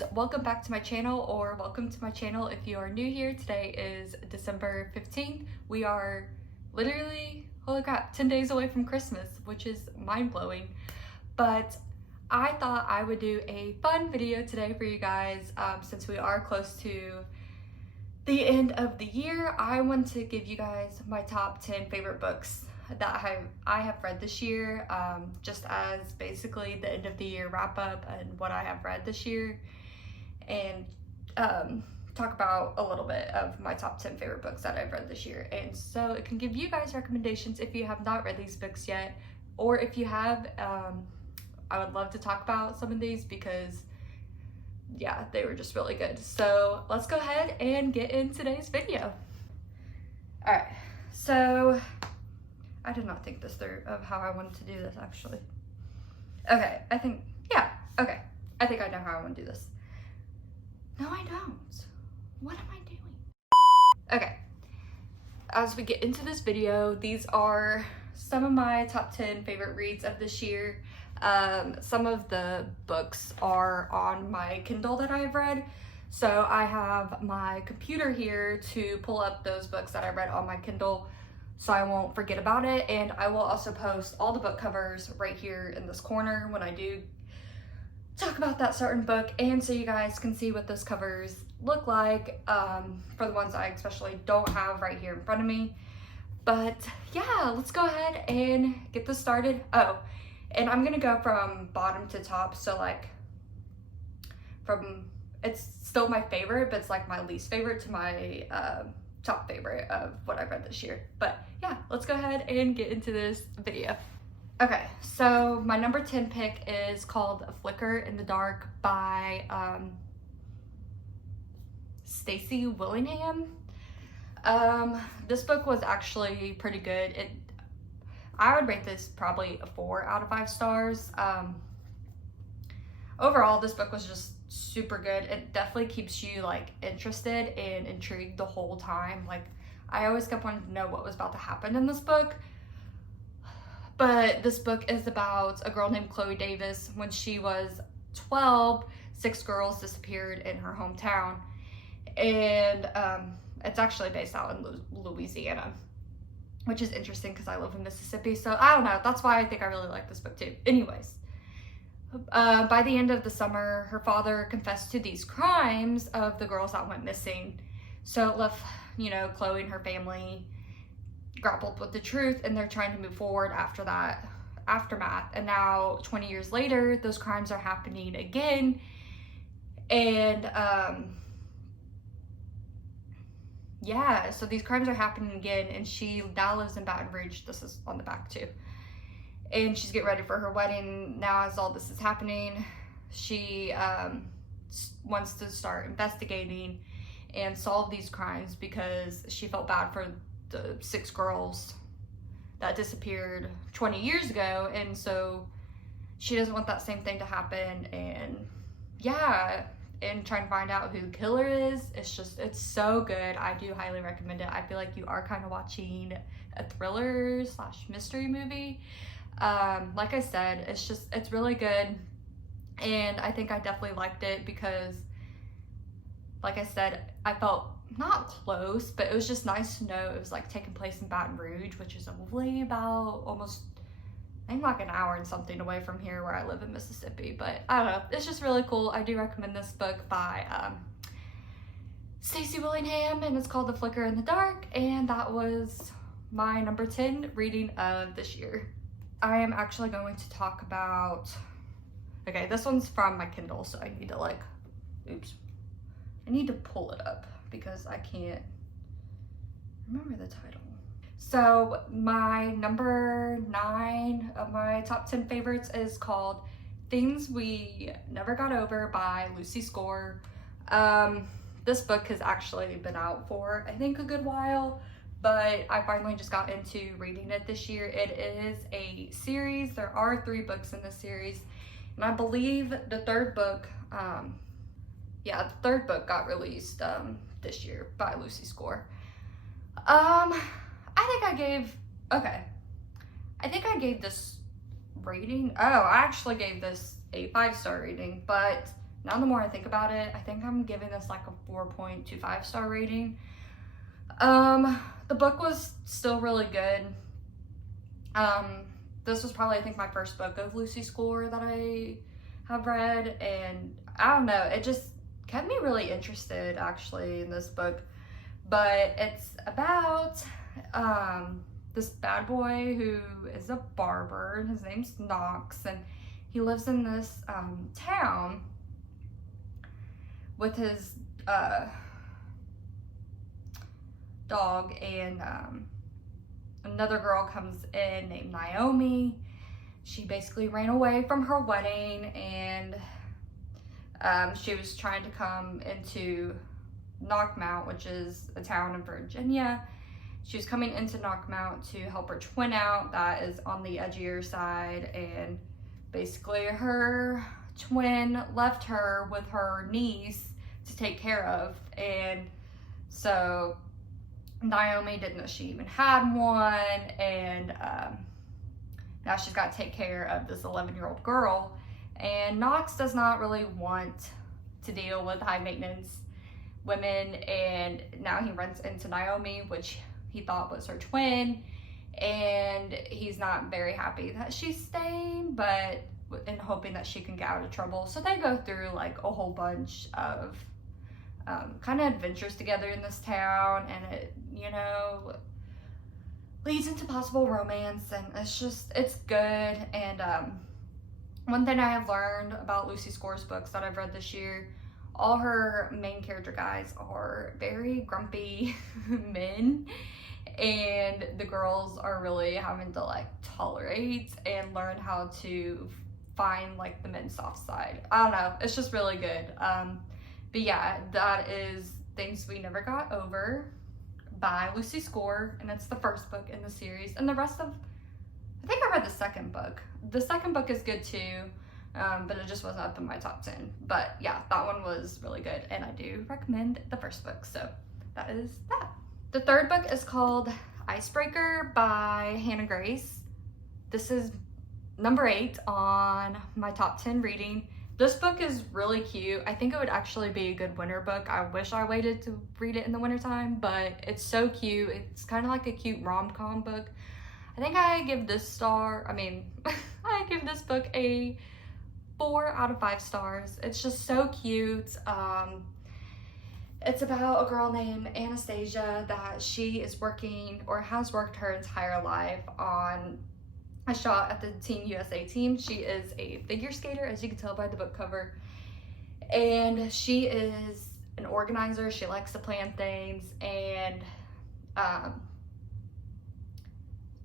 guys, welcome back to my channel, or welcome to my channel if you are new here. Today is December 15th. We are literally, holy crap, 10 days away from Christmas, which is mind-blowing. But I thought I would do a fun video today for you guys. Since we are close to the end of the year, I want to give you guys my top 10 favorite books that I have read this year, just as basically the end of the year wrap up and what I have read this year, and talk about a little bit of my top 10 favorite books that I've read this year. And so it can give you guys recommendations if you have not read these books yet, or if you have, I would love to talk about some of these because yeah, they were just really good. So let's go ahead and get in today's video. All right, so I did not think this through of how I wanted to do this actually. Okay, I think I know how I want to do this. No, I don't. What am I doing? Okay, as we get into this video, these are some of my top 10 favorite reads of this year. Some of the books are on my Kindle that I've read. So I have my computer here to pull up those books that I read on my Kindle, so I won't forget about it. And I will also post all the book covers right here in this corner when I do talk about that certain book, and so you guys can see what those covers look like, for the ones I especially don't have right here in front of me. But yeah, let's go ahead and get this started. Oh, and I'm gonna go from bottom to top, so like it's still my favorite, but it's like my least favorite to my top favorite of what I've read this year. But yeah, let's go ahead and get into this video. Okay, so my number 10 pick is called A Flicker in the Dark by Stacy Willingham. This book was actually pretty good. I would rate this probably a 4 out of 5 stars. Overall, this book was just super good. It definitely keeps you like interested and intrigued the whole time. Like, I always kept wanting to know what was about to happen in this book. But this book is about a girl named Chloe Davis. When she was 12, 6 girls disappeared in her hometown, and it's actually based out in Louisiana, which is interesting because I live in Mississippi, so I don't know, that's why I think I really like this book too. Anyways, by the end of the summer, her father confessed to these crimes of the girls that went missing. So it left, Chloe and her family grappled with the truth, and they're trying to move forward after that aftermath. And now 20 years later, those crimes are happening again, and yeah, so these crimes are happening again, and she now lives in Baton Rouge. This is on the back too. And she's getting ready for her wedding now. As all this is happening, she wants to start investigating and solve these crimes because she felt bad for the 6 girls that disappeared 20 years ago, and so she doesn't want that same thing to happen. And yeah, and trying to find out who the killer is. It's so good. I do highly recommend it. I feel like you are kind of watching a thriller / mystery movie. Like I said, it's really good, and I think I definitely liked it because, like I said, I felt not close, but it was just nice to know it was like taking place in Baton Rouge, which is only about almost, I think, like an hour and something away from here where I live in Mississippi. But I don't know, it's just really cool. I do recommend this book by Stacy Willingham, and it's called The Flicker in the Dark, and that was my number 10 reading of this year. I am actually going to talk about, okay, this one's from my Kindle, so I need to I need to pull it up because I can't remember the title. So my number 9 of my top 10 favorites is called Things We Never Got Over by Lucy Score. This book has actually been out for, I think, a good while, but I finally just got into reading it this year. It is a series. There are 3 books in this series, and I believe the third book, the third book got released this year by Lucy Score. I think I gave this rating. Oh, I actually gave this a 5-star rating, but now the more I think about it, I think I'm giving this like a 4.25 star rating. The book was still really good. This was probably, I think, my first book of Lucy Score that I have read, and I don't know, it just kept me really interested actually in this book. But it's about this bad boy who is a barber, and his name's Knox, and he lives in this town with his dog, and another girl comes in named Naomi. She basically ran away from her wedding, and she was trying to come into Knockmount, which is a town in Virginia. She was coming into Knockmount to help her twin out that is on the edgier side, and basically her twin left her with her niece to take care of, and so Naomi didn't know she even had one, and now she's got to take care of this 11-year-old girl, and Knox does not really want to deal with high maintenance women, and now he runs into Naomi, which he thought was her twin, and he's not very happy that she's staying, but in hoping that she can get out of trouble. So they go through like a whole bunch of kind of adventures together in this town, and it, you know, leads into possible romance, and it's good. And one thing I have learned about Lucy Score's books that I've read this year, all her main character guys are very grumpy men, and the girls are really having to like tolerate and learn how to find like the men's soft side. I don't know, it's just really good. But yeah, that is Things We Never Got Over by Lucy Score, and it's the first book in the series. And the rest of, I think I read the second book. The second book is good too, but it just wasn't up in my top 10. But yeah, that one was really good, and I do recommend the first book. So that is that. The third book is called Icebreaker by Hannah Grace. This is number 8 on my top 10 reading. This book is really cute. I think it would actually be a good winter book. I wish I waited to read it in the wintertime, but it's so cute. It's kind of like a cute rom-com book. I think I give this I give this book a 4 out of 5 stars. It's just so cute. It's about a girl named Anastasia that she is working, or has worked her entire life, on a shot at the Team USA team. She is a figure skater, as you can tell by the book cover, and she is an organizer. She likes to plan things, and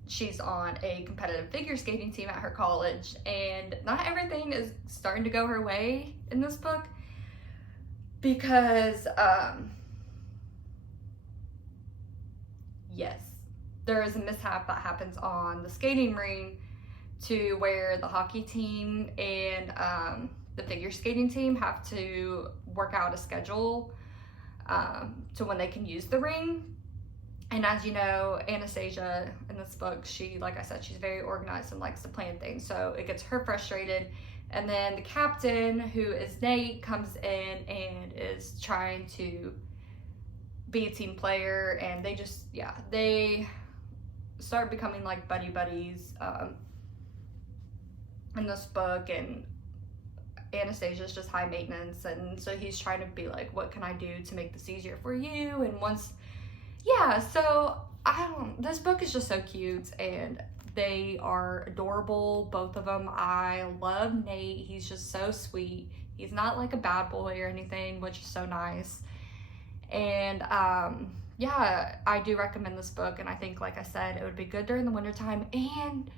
she's on a competitive figure skating team at her college, and not everything is starting to go her way in this book, because yes, there is a mishap that happens on the skating ring to where the hockey team and the figure skating team have to work out a schedule to when they can use the ring. And as you know, Anastasia in this book, she, like I said, she's very organized and likes to plan things, so it gets her frustrated. And then the captain, who is Nate, comes in and is trying to be a team player, and they just, they start becoming like buddies in this book, and Anastasia's just high maintenance, and so he's trying to be like, what can I do to make this easier for you? And so this book is just so cute, and they are adorable, both of them. I love Nate. He's just so sweet. He's not like a bad boy or anything, which is so nice. And I do recommend this book, and I think, like I said, it would be good during the wintertime. And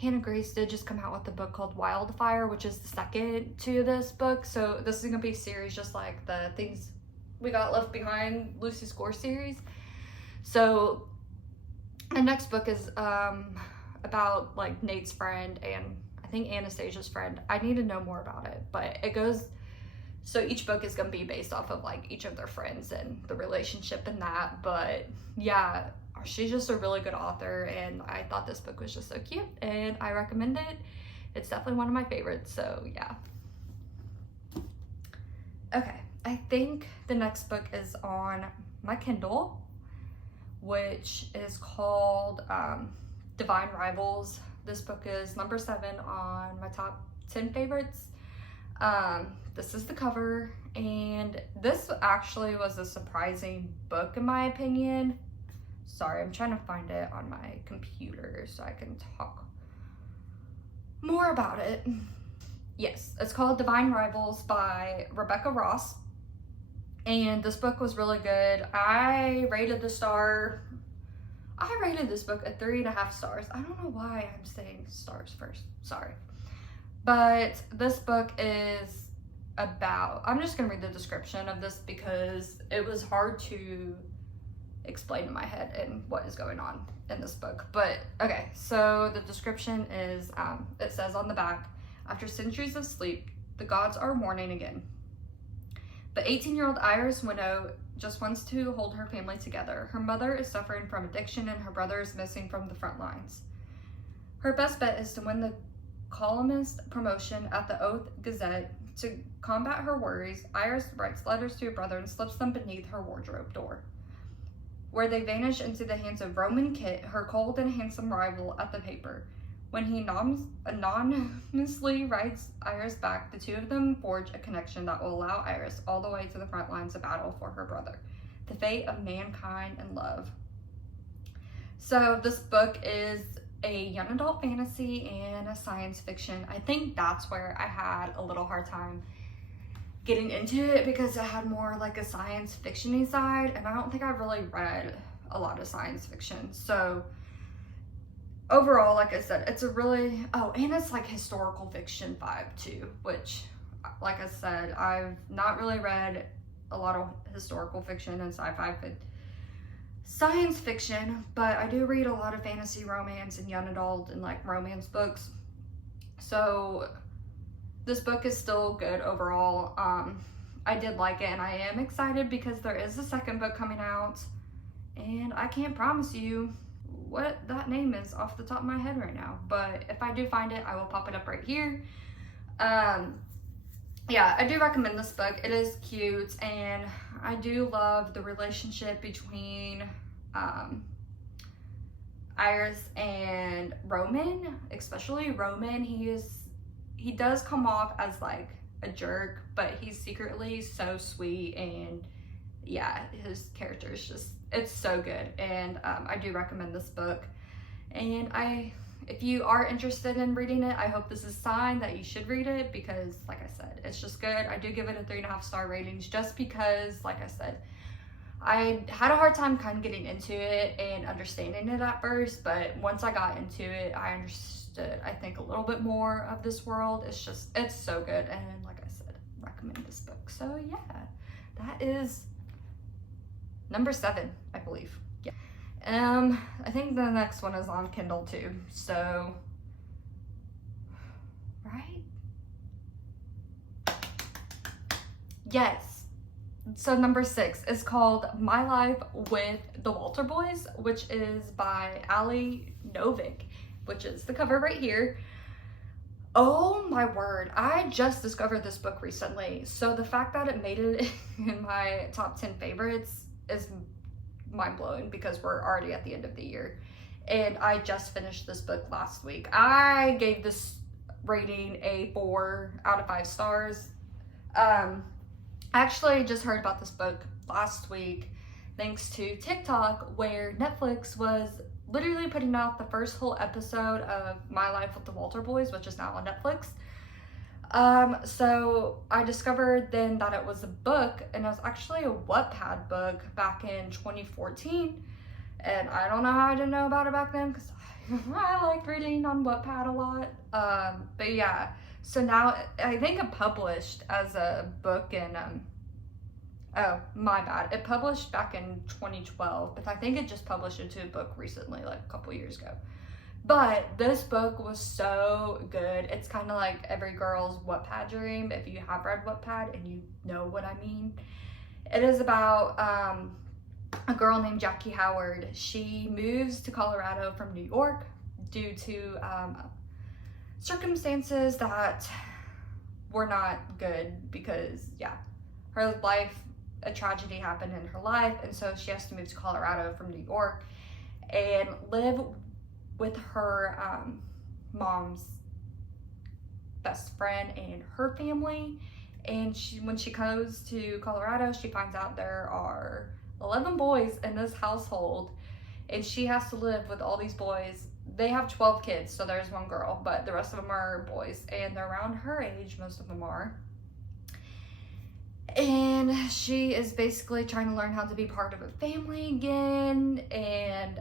Hannah Grace did just come out with a book called Wildfire, which is the second to this book. So this is gonna be a series just like the Things We Got Left Behind Lucy Score series. So the next book is about like Nate's friend and I think Anastasia's friend. I need to know more about it, but it goes, so each book is going to be based off of like each of their friends and the relationship in that. But yeah, she's just a really good author, and I thought this book was just so cute, and I recommend it. It's definitely one of my favorites, so yeah. Okay, I think the next book is on my Kindle, which is called Divine Rivals. This book is number 7 on my top 10 favorites. This is the cover, and this actually was a surprising book in my opinion. Sorry, I'm trying to find it on my computer so I can talk more about it. Yes, it's called Divine Rivals by Rebecca Ross, and this book was really good. I rated this book at 3.5 stars. I don't know why I'm saying stars first, sorry. But this book is about, I'm just gonna read the description of this because it was hard to explain in my head and what is going on in this book. But okay, so the description is, it says on the back, after centuries of sleep, the gods are warning again. But 18-year-old Iris Winnow just wants to hold her family together. Her mother is suffering from addiction and her brother is missing from the front lines. Her best bet is to win the columnist promotion at the Oath Gazette. To combat her worries, Iris writes letters to her brother and slips them beneath her wardrobe door, where they vanish into the hands of Roman Kit, her cold and handsome rival at the paper. When he anonymously writes Iris back, the two of them forge a connection that will allow Iris all the way to the front lines of battle for her brother. The fate of mankind and love. So this book is a young adult fantasy and a science fiction. I think that's where I had a little hard time getting into it because it had more like a science fiction-y side, and I don't think I've really read a lot of science fiction. So overall, like I said, it's a really, and it's like historical fiction vibe too, which, like I said, I've not really read a lot of historical fiction and sci-fi science fiction, but I do read a lot of fantasy, romance, and young adult and like romance books. So this book is still good overall. I did like it, and I am excited because there is a second book coming out, and I can't promise you what that name is off the top of my head right now, but if I do find it, I will pop it up right here. Yeah, I do recommend this book. It is cute, and I do love the relationship between Iris and Roman, especially Roman. He does come off as like a jerk, but he's secretly so sweet, and yeah, his character is just, it's so good. And I do recommend this book, and if you are interested in reading it, I hope this is a sign that you should read it because, like I said, it's just good. I do give it a 3.5 star ratings just because, like I said, I had a hard time kind of getting into it and understanding it at first, but once I got into it, I understood, I think, a little bit more of this world. It's so good, and like I said, recommend this book. So yeah, that is number 7, I believe. Yeah. I think the next one is on Kindle too. So, right? Yes. So number 6 is called My Life with the Walter Boys, which is by Ali Novik, which is the cover right here. Oh my word, I just discovered this book recently. So the fact that it made it in my top 10 favorites is mind-blowing because we're already at the end of the year, and I just finished this book last week. I gave this rating a 4 out of 5 stars. I actually just heard about this book last week thanks to TikTok, where Netflix was literally putting out the first whole episode of My Life with the Walter Boys, which is now on Netflix. So I discovered then that it was a book, and it was actually a Wattpad book back in 2014. And I don't know how I didn't know about it back then because I liked reading on Wattpad a lot. But yeah, so now I think it published as a book in, oh, my bad. It published back in 2012, but I think it just published into a book recently, like a couple years ago. But this book was so good. It's kind of like every girl's Wattpad dream, if you have read Wattpad and you know what I mean. It is about a girl named Jackie Howard. She moves to Colorado from New York due to circumstances that were not good because, yeah, her life, a tragedy happened in her life, and so she has to move to Colorado from New York and live with her mom's best friend and her family. And when she goes to Colorado, she finds out there are 11 boys in this household, and she has to live with all these boys. They have 12 kids, so there's one girl, but the rest of them are boys, and they're around her age, most of them are. And she is basically trying to learn how to be part of a family again, and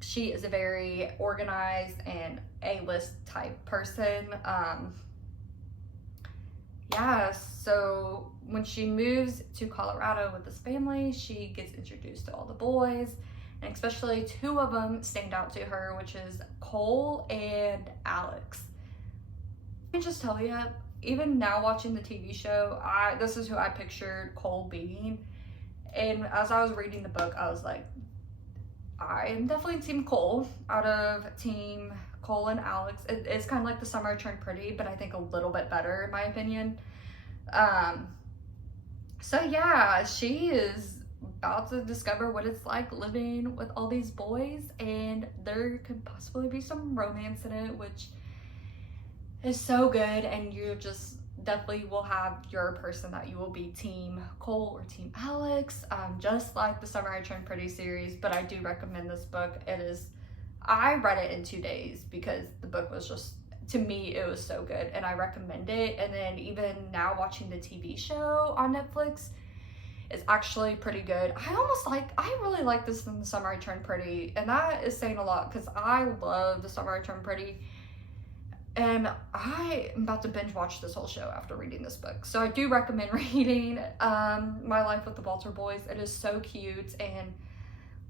she is a very organized and A-list type person. Yeah, so when she moves to Colorado with this family, she gets introduced to all the boys, and especially two of them stand out to her, which is Cole and Alex. Let me just tell you, even now watching the TV show, this is who I pictured Cole being. And as I was reading the book, I was like, I am definitely Team Cole out of Team Cole and Alex. It's kind of like The Summer I Turned Pretty, but I think a little bit better in my opinion. So yeah, she is about to discover what it's like living with all these boys, and there could possibly be some romance in it, which is so good. And you just definitely will have your person that you will be Team Cole or Team Alex, just like the Summer I Turned Pretty series. But I do recommend this book. I read it in 2 days because the book was just, to me, it was so good, and I recommend it. And then even now watching the TV show on Netflix, it's actually pretty good. I really like this than the Summer I Turned Pretty, and that is saying a lot because I love the Summer I Turned Pretty. And I am about to binge watch this whole show after reading this book. So I do recommend reading My Life with the Walter Boys. It is so cute, and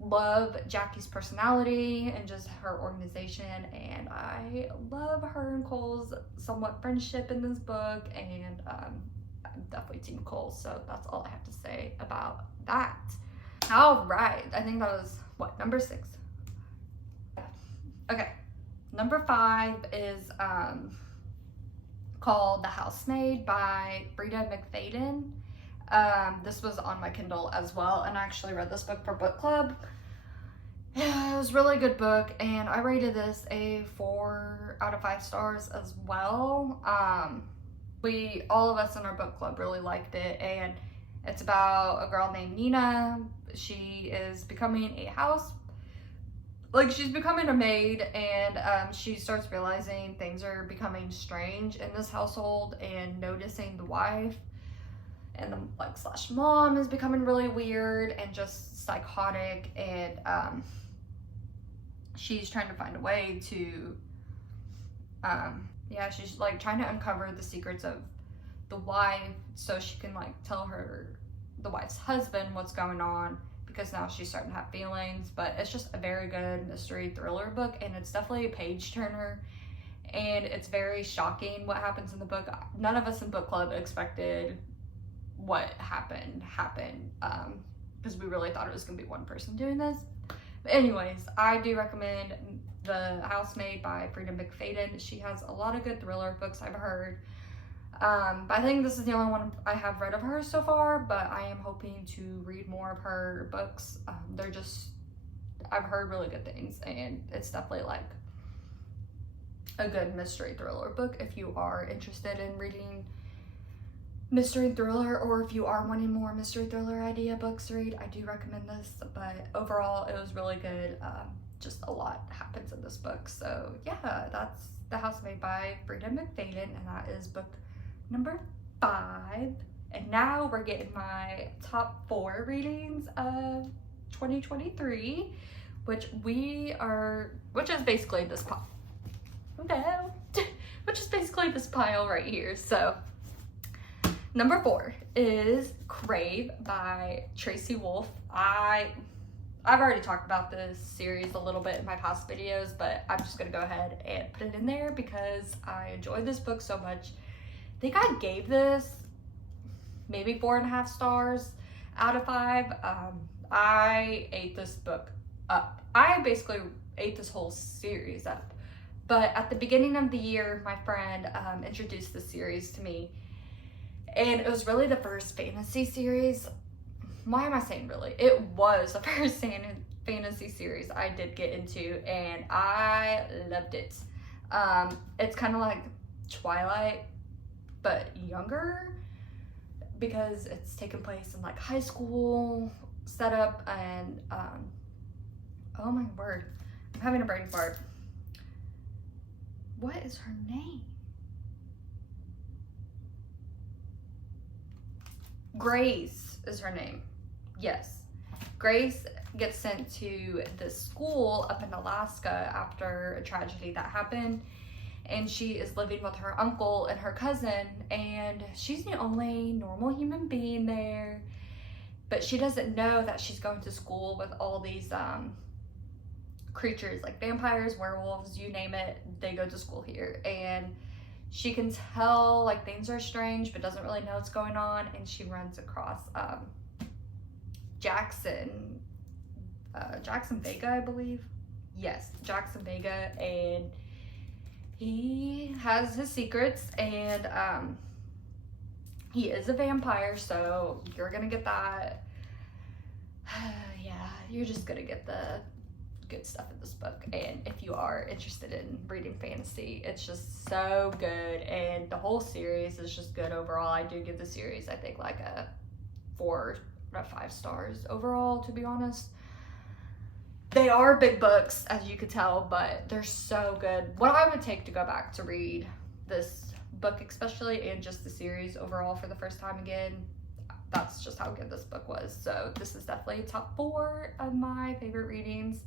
love Jackie's personality and just her organization. And I love her and Cole's somewhat friendship in this book. And I'm definitely Team Cole. So that's all I have to say about that. All right. I think that was, number 6? Okay. Number 5 is called The Housemaid by Frida McFadden. This was on my Kindle as well, and I actually read this book for book club. Yeah, it was a really good book, and I rated this a 4 out of 5 stars as well. All of us in our book club really liked it, and it's about a girl named Nina. She is becoming she's becoming a maid, and she starts realizing things are becoming strange in this household, and noticing the wife and the slash mom is becoming really weird and just psychotic. And she's trying to find a way to she's trying to uncover the secrets of the wife so she can tell the wife's husband what's going on, because now she's starting to have feelings. But it's just a very good mystery thriller book, and it's definitely a page turner, and it's very shocking what happens in the book. None of us in book club expected what happened because we really thought it was gonna be one person doing this. But anyways, I do recommend The Housemaid by Frida McFadden. She has a lot of good thriller books I've heard. But I think this is the only one I have read of her so far, but I am hoping to read more of her books. I've heard really good things, and it's definitely a good mystery thriller book if you are interested in reading mystery thriller, or if you are wanting more mystery thriller idea books to read. I do recommend this, but overall it was really good. Just a lot happens in this book. So yeah, that's The Housemaid by Frida McFadden, and that is book number 5. And now we're getting my top 4 readings of 2023, which is basically this pile. No, which is basically this pile right here. So number 4 is Crave by Tracy Wolff. I've already talked about this series a little bit in my past videos, but I'm just gonna go ahead and put it in there because I enjoyed this book so much. I think I gave this maybe 4.5 stars out of 5. I ate this book up. I basically ate this whole series up. But at the beginning of the year, my friend introduced this series to me, And it was really the first fantasy series. Why am I saying really? It was the first fantasy series I did get into, and I loved it. It's kind of like Twilight, but younger, because it's taking place in like high school setup, and oh my word, I'm having a brain fart. What is her name? Grace is her name. Yes. Grace gets sent to this school up in Alaska after a tragedy that happened. And she is living with her uncle and her cousin. And she's the only normal human being there. But she doesn't know that she's going to school with all these creatures, like vampires, werewolves, you name it. They go to school here. And she can tell like things are strange, but doesn't really know what's going on. And she runs across Jackson Vega, I believe. Yes, Jackson Vega, and he has his secrets, and he is a vampire, so you're gonna get that. Yeah, you're just gonna get the good stuff in this book. And if you are interested in reading fantasy, it's just so good, and the whole series is just good overall. I do give the series, I think, like a 4 out of 5 stars overall, to be honest. They are big books, as you could tell, but they're so good. What I would take to go back to read this book especially, and just the series overall for the first time again, that's just how good this book was. So this is definitely top 4 of my favorite readings.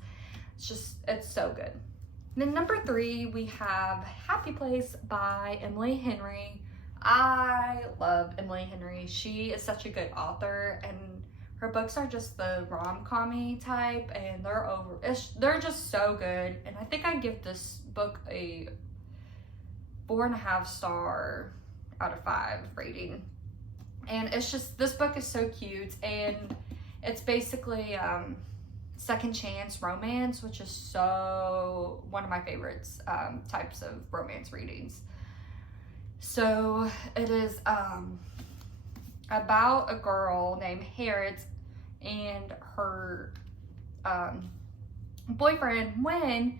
It's so good. And then number 3, we have Happy Place by Emily Henry. I love Emily Henry. She is such a good author, and her books are just the rom-com-y type, and they're just so good. And I think I give this book a 4.5 star out of 5 rating. And it's just, this book is so cute, and it's basically second chance romance, which is so one of my favorites types of romance readings. So it is about a girl named Harriet and her boyfriend, when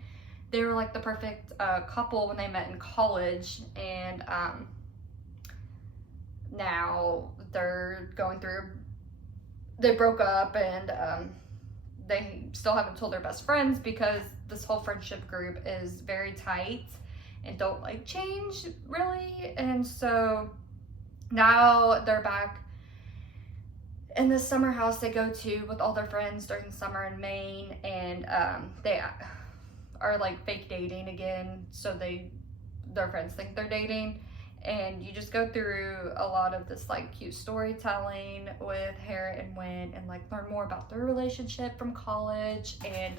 they were like the perfect couple when they met in college, and now they broke up, and they still haven't told their best friends, because this whole friendship group is very tight and don't like change really. And so now they're back in the summer house they go to with all their friends during the summer in Maine, and they are like fake dating again, so their friends think they're dating. And you just go through a lot of this like cute storytelling with Harriet and Wynn, and like learn more about their relationship from college, and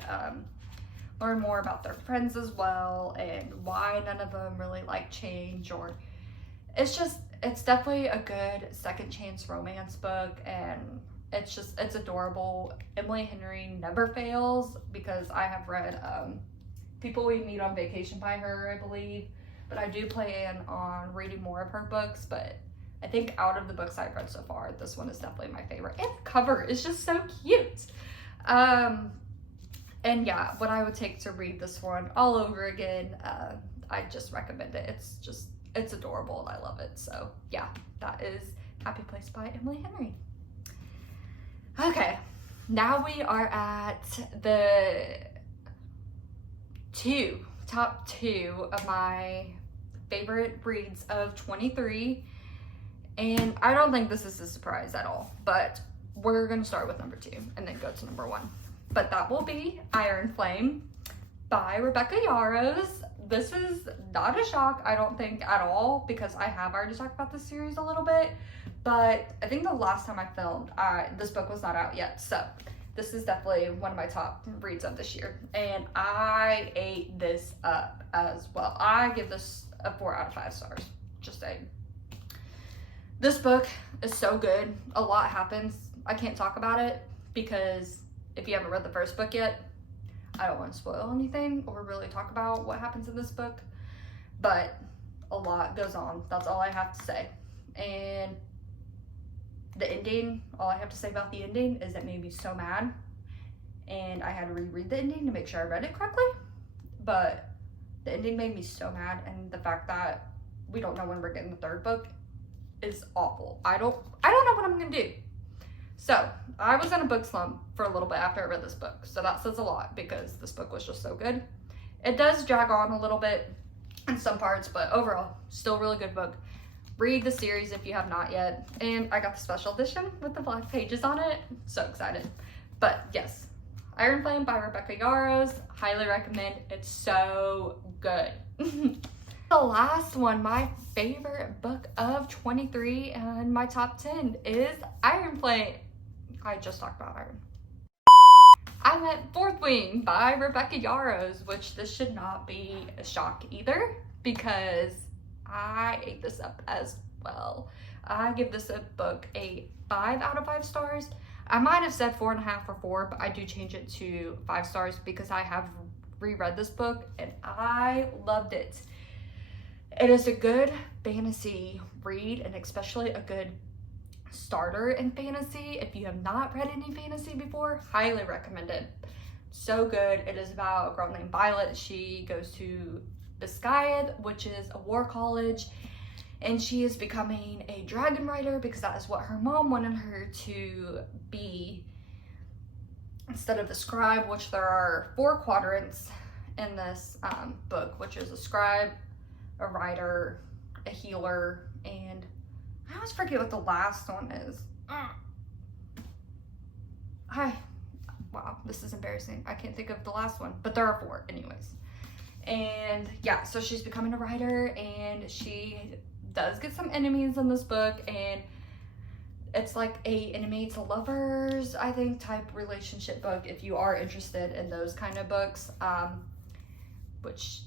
learn more about their friends as well, and why none of them really like change. Or it's definitely a good second chance romance book, and it's adorable. Emily Henry never fails, because I have read People We Meet on Vacation by her, I believe. But I do plan on reading more of her books. But I think out of the books I've read so far, this one is definitely my favorite. And the cover is just so cute. And yeah, what I would take to read this one all over again, I just recommend it. It's adorable, and I love it. So yeah, that is Happy Place by Emily Henry. Okay, now we are at the top two of my favorite reads of 23, and I don't think this is a surprise at all, but we're gonna start with number 2 and then go to number 1. But that will be Iron Flame by Rebecca Yarros. This is not a shock, I don't think, at all, because I have already talked about this series a little bit, but I think the last time I filmed, this book was not out yet, so this is definitely one of my top reads of this year, and I ate this up as well. I give this a 4 out of 5 stars, just saying. This book is so good. A lot happens. I can't talk about it, because if you haven't read the first book yet, I don't want to spoil anything or really talk about what happens in this book, but a lot goes on. That's all I have to say. And the ending, all I have to say about the ending is it made me so mad, and I had to reread the ending to make sure I read it correctly. But the ending made me so mad, and the fact that we don't know when we're getting the third book is awful. I don't know what I'm gonna do. So I was in a book slump for a little bit after I read this book, so that says a lot because this book was just so good. It does drag on a little bit in some parts, but overall, still a really good book. Read the series if you have not yet. And I got the special edition with the black pages on it. So excited. But yes, Iron Flame by Rebecca Yarros. Highly recommend. It's so good. The last one, my favorite book of 23 and my top 10 is Iron Flame. I just talked about Iron. I meant Fourth Wing by Rebecca Yarros, which this should not be a shock either because I ate this up as well. I give this a book a 5 out of 5 stars. I might have said 4.5 or 4, but I do change it to 5 stars because I have reread this book and I loved it. It is a good fantasy read, and especially a good starter in fantasy. If you have not read any fantasy before, highly recommend it. So good. It is about a girl named Violet. She goes to Biscayeth, which is a war college, and she is becoming a dragon rider because that is what her mom wanted her to be instead of a scribe, which there are 4 quadrants in this book, which is a scribe, a writer, a healer, and I always forget what the last one is. Wow, this is embarrassing. I can't think of the last one, but there are 4 anyways. And yeah, so she's becoming a writer, and she does get some enemies in this book, and it's like a enemy to lovers, I think, type relationship book if you are interested in those kind of books. Which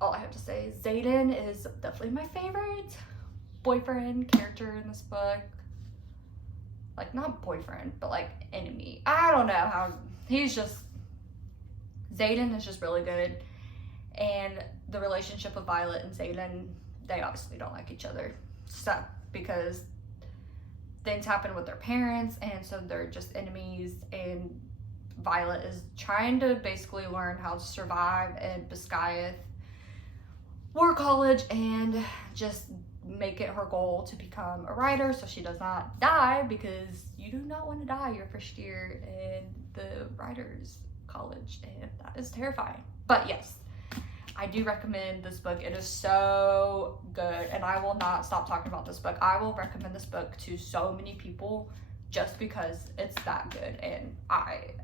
all I have to say is Xaden is definitely my favorite boyfriend character in this book. Like, not boyfriend, but like enemy. I don't know how, Xaden is just really good. And the relationship of Violet and Xaden, they obviously don't like each other. So, because things happen with their parents, and so they're just enemies, and Violet is trying to basically learn how to survive at Biscayeth War College and just make it her goal to become a writer so she does not die, because you do not want to die your first year in the writer's college, and that is terrifying. But yes, I do recommend this book. It is so good, and I will not stop talking about this book. I will recommend this book to so many people just because it's that good, and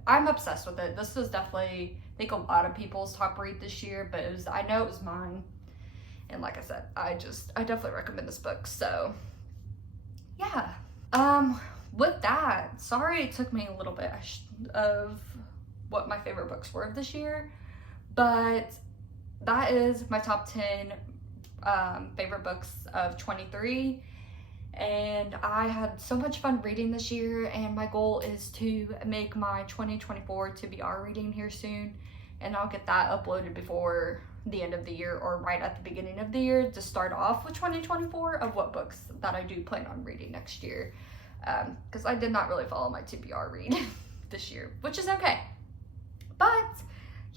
I'm obsessed with it. This was definitely, I think, a lot of people's top read this year, but I know it was mine. And like I said, I definitely recommend this book. So yeah, with that, sorry it took me a little bit of what my favorite books were of this year, but that is my top 10 favorite books of 23. And I had so much fun reading this year, and my goal is to make my 2024 TBR reading here soon, and I'll get that uploaded before the end of the year or right at the beginning of the year to start off with 2024 of what books that I do plan on reading next year, because I did not really follow my TBR read this year, which is okay. But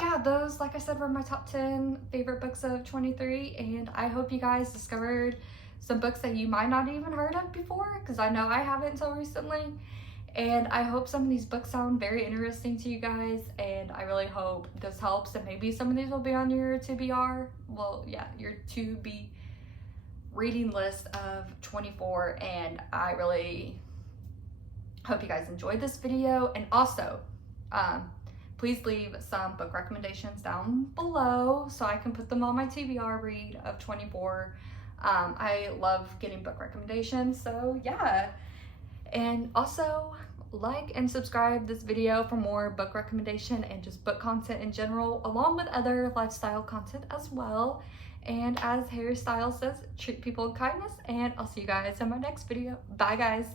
yeah, those, like I said, were my top 10 favorite books of 23, and I hope you guys discovered some books that you might not even heard of before, because I know I haven't until recently. And I hope some of these books sound very interesting to you guys, and I really hope this helps, and maybe some of these will be on your TBR, well, yeah, your to be reading list of 24, and I really hope you guys enjoyed this video. And also, please leave some book recommendations down below so I can put them on my TBR read of 24. I love getting book recommendations, so yeah. And also, like and subscribe this video for more book recommendation and just book content in general, along with other lifestyle content as well. And as hairstyle says, treat people with kindness, and I'll see you guys in my next video. Bye guys.